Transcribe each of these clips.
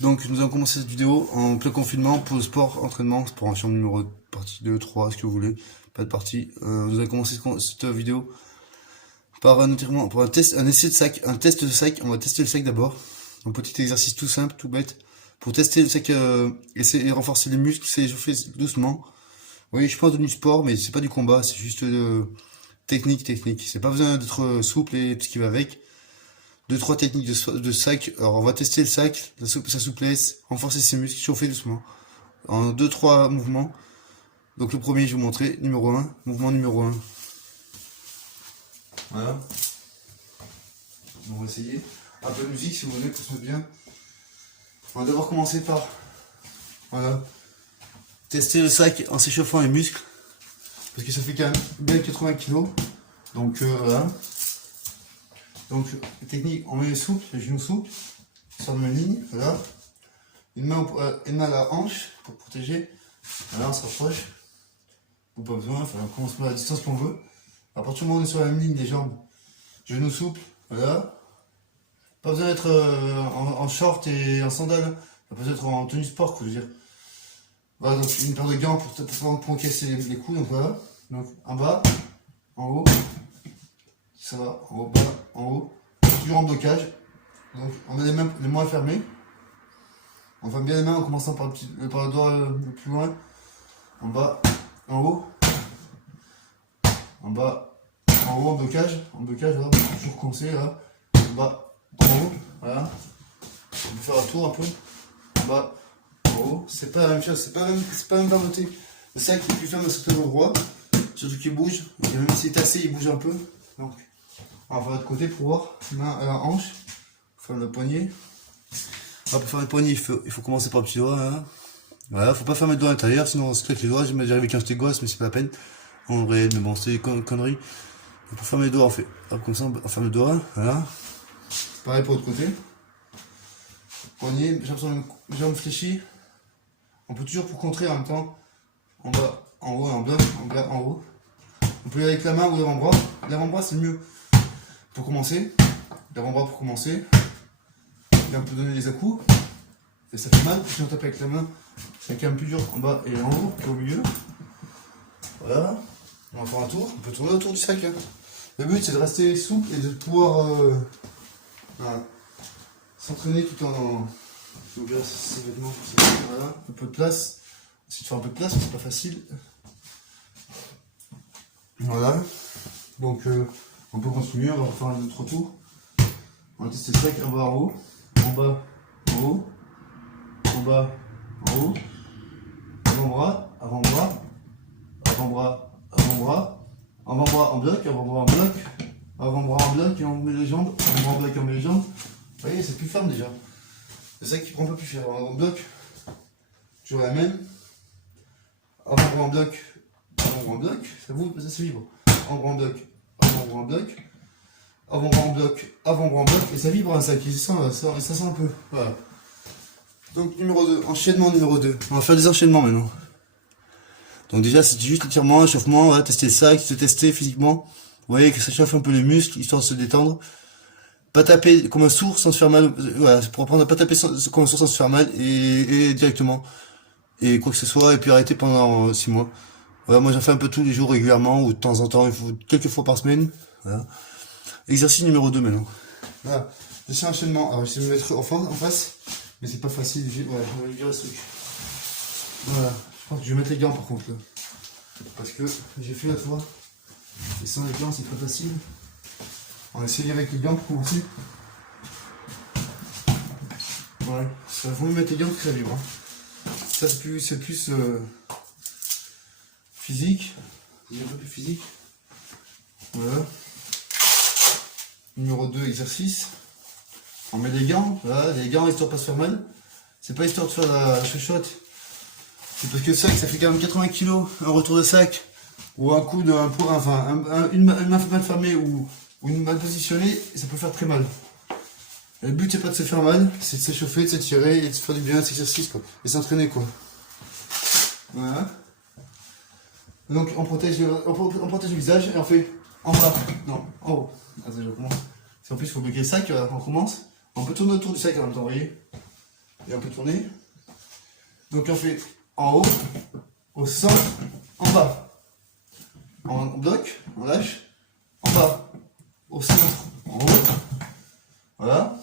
Donc nous allons commencer cette vidéo en plein confinement pour le sport, entraînement, sport en chambre numéro partie 2, 3, ce que vous voulez, pas de partie. Nous allons commencer cette vidéo par pour un test, un essai de sac, un test de sac. On va tester le sac d'abord. Un petit exercice tout simple, tout bête. Pour tester le sac et renforcer les muscles, c'est échauffer doucement. Oui, je pense du sport, mais c'est pas du combat, c'est juste technique. C'est pas besoin d'être souple et tout ce qui va avec. 2-3 techniques de sac. Alors on va tester le sac, sa souplesse, renforcer ses muscles, chauffer doucement. En 2-3 mouvements. Donc le premier, je vais vous montrer, numéro 1, mouvement numéro 1. Voilà. On va essayer. Un peu de musique si vous voulez, pour se mettre bien. On va d'abord commencer par, voilà, tester le sac en s'échauffant les muscles. Parce que ça fait quand même bien 80 kg. Donc voilà. Donc, technique, on met les souples, les genoux souples, sur la même ligne, voilà. Une main à la hanche pour protéger. Voilà, on se rapproche. Ou pas besoin, enfin, on commence à la distance qu'on veut. À partir du moment où on est sur la même ligne des jambes, genoux souples, voilà. Pas besoin d'être en short et en sandales, pas besoin d'être en tenue sport, quoi, je veux dire. Voilà, donc une paire de gants pour encaisser les coups, donc voilà. Donc en bas, en haut. Ça va, en haut, bas, en haut, toujours en blocage. Donc on a les mains fermées. On ferme bien les mains en commençant par le doigt le plus loin. En bas, en haut. En bas, en haut, en blocage, voilà, toujours coincé là. En bas, en haut, voilà. On peut faire un tour un peu. En bas, en haut. C'est pas la même chose, c'est pas la même fermeté. Le sac est plus ferme à certains endroits, surtout qu'il bouge. Et même s'il est tassé, il bouge un peu. Donc on va faire l'autre côté pour voir. Main à la hanche. Faire le poignet. Alors pour faire le poignet, il faut commencer par le petit doigt. Hein. Voilà, faut pas fermer le doigt à l'intérieur, sinon on se claque les doigts. J'ai déjà arrivé quand j'étais gosse, mais c'est pas la peine. En vrai, mais bon, c'est des conneries. Et pour fermer le doigt, on fait hop, comme ça, on ferme le doigt. Voilà. Pareil pour l'autre côté. Poignet, jambes fléchies. On peut toujours pour contrer en même temps. En bas, en haut, en bas, en haut. On peut y aller avec la main ou l'avant-bras. L'avant-bras, c'est mieux. Pour commencer, l'avant-bras pour commencer, et on peut donner les à-coups, et ça fait mal, si on tape avec la main, c'est quand même plus dur en bas et en haut qu'au milieu. Voilà, on va faire un tour, on peut tourner autour du sac. Hein. Le but c'est de rester souple et de pouvoir voilà, s'entraîner tout en... Je vous ces vêtements, voilà, un peu de place, essayer de faire un peu de place, c'est pas facile. Voilà, donc on peut continuer, on va faire un autre tour. On va tester le sac en bas, en haut, en bas, en haut, en bas, en haut, avant-bras, avant-bras, avant-bras, avant-bras, avant-bras en bloc, avant-bras en bloc, avant-bras en bloc et on met les jambes, avant-bras en bloc et on met les jambes. Vous voyez, c'est plus ferme déjà. C'est ça qui prend un peu plus cher. En bloc, toujours la même. Avant-bras en bloc, avant-bras en bloc, ça se vibre. Avant-bras en bloc, avant-bras en bloc. Avant-bras en bloc, avant-bras en bloc, et ça vibre un sac, ça sent un peu. Voilà. Donc numéro 2, enchaînement numéro 2. On va faire des enchaînements maintenant. Donc déjà c'est juste étirement, échauffement, voilà, tester le sac, se tester physiquement. Vous voyez que ça chauffe un peu les muscles, histoire de se détendre. Pas taper comme un sourd sans se faire mal. Voilà, pour apprendre à pas taper comme un sourd sans se faire mal et directement. Et quoi que ce soit, et puis arrêter pendant 6 mois. Voilà, moi j'en fais un peu tous les jours régulièrement, ou de temps en temps, il faut quelques fois par semaine. Voilà. Exercice numéro 2 maintenant. Voilà, deuxième enchaînement. Alors j'essaie de me mettre en face, mais c'est pas facile. Voilà, je vais virer ce truc. Voilà, je pense que je vais mettre les gants par contre là. Parce que j'ai fait la fois. Et sans les gants, c'est pas facile. On va essayer avec les gants pour commencer. Voilà, ça vaut mieux mettre les gants que ça vibre. Hein. Ça c'est plus physique. C'est un peu plus physique. Voilà. Numéro 2, exercice. On met les gants, voilà, les gants histoire de pas se faire mal. C'est pas histoire de faire la chuchote. C'est parce que le sac, ça fait quand même 80 kg, un retour de sac, ou un coup d'un poids, enfin, une main mal fermée ou une mal positionnée, et ça peut faire très mal. Et le but c'est pas de se faire mal, c'est de s'échauffer, de s'étirer et de se faire du bien à cet exercice quoi. Et s'entraîner quoi. Voilà. Donc on protège le visage et on fait en bas, non, en haut. Attends, je recommence. En plus, il faut bloquer le sac, on commence. On peut tourner autour du sac en même temps, vous voyez. Et on peut tourner. Donc on fait en haut, au centre, en bas. On bloque, on lâche, en bas, au centre, en haut. Voilà.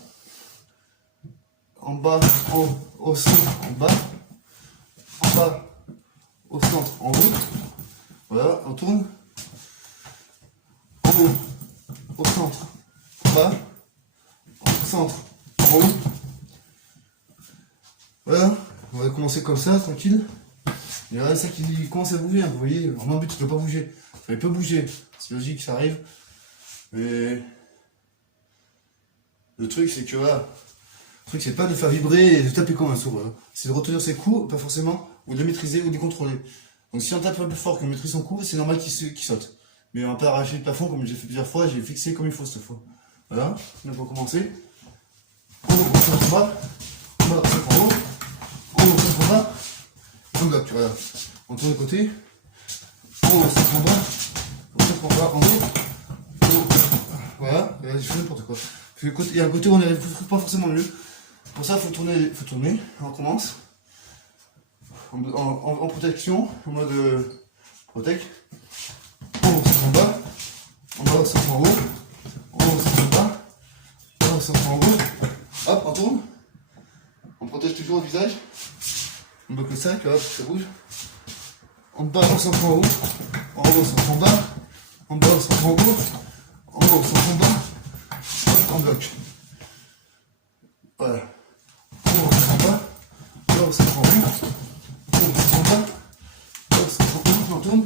En bas, en haut, au centre, en bas. En bas, au centre, en haut. Voilà, on tourne. En haut, au centre, en bas. Au centre, en haut. Voilà, on va commencer comme ça, tranquille. Il y a ça qui commence à bouger, hein, vous voyez, en but, il ne peut pas bouger. Enfin, il peut bouger, c'est logique, ça arrive. Mais le truc, c'est que voilà, le truc, c'est pas de faire vibrer et de taper comme un sourd. Voilà. C'est de retenir ses coups, pas forcément, ou de les maîtriser ou de les contrôler. Donc si on tape un peu fort, qu'on maîtrise son coup, c'est normal qu'il saute. Mais on va pas arracher le plafond comme j'ai fait plusieurs fois, j'ai fixé comme il faut cette fois. Voilà, donc on va commencer. En haut, en bas, en bas, en haut, en haut, en bas, on bloque, voilà. On tourne de côté. En haut, en bas, en bas, en haut, en haut. Voilà, et là, je fais n'importe quoi. Il y a un côté où on n'y arrive pas forcément mieux. Pour ça, il faut tourner. On commence. En protection, en mode protect. En haut, en bas. En bas, en haut. En haut, en bas. En haut, en haut. Hop, on tourne. On protège toujours le visage. On bloque le sac, hop, ça bouge. En bas, on centre en haut. En haut, on centre en bas. En bas, on centre en haut. En haut, on centre en bas. Hop, on bloque. Voilà. En haut, on centre en bas. En haut, on centre en haut. En haut, on centre en bas. En haut, on centre en haut. On tourne.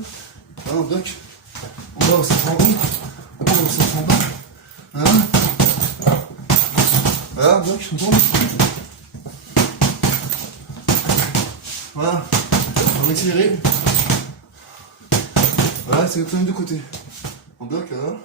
Voilà, on bloque. En bas, on centre en haut. En haut, on centre en bas. Voilà. Voilà, on bloque, on tourne. Voilà. On va accélérer. Voilà, c'est le tourner de côté. On bloque alors.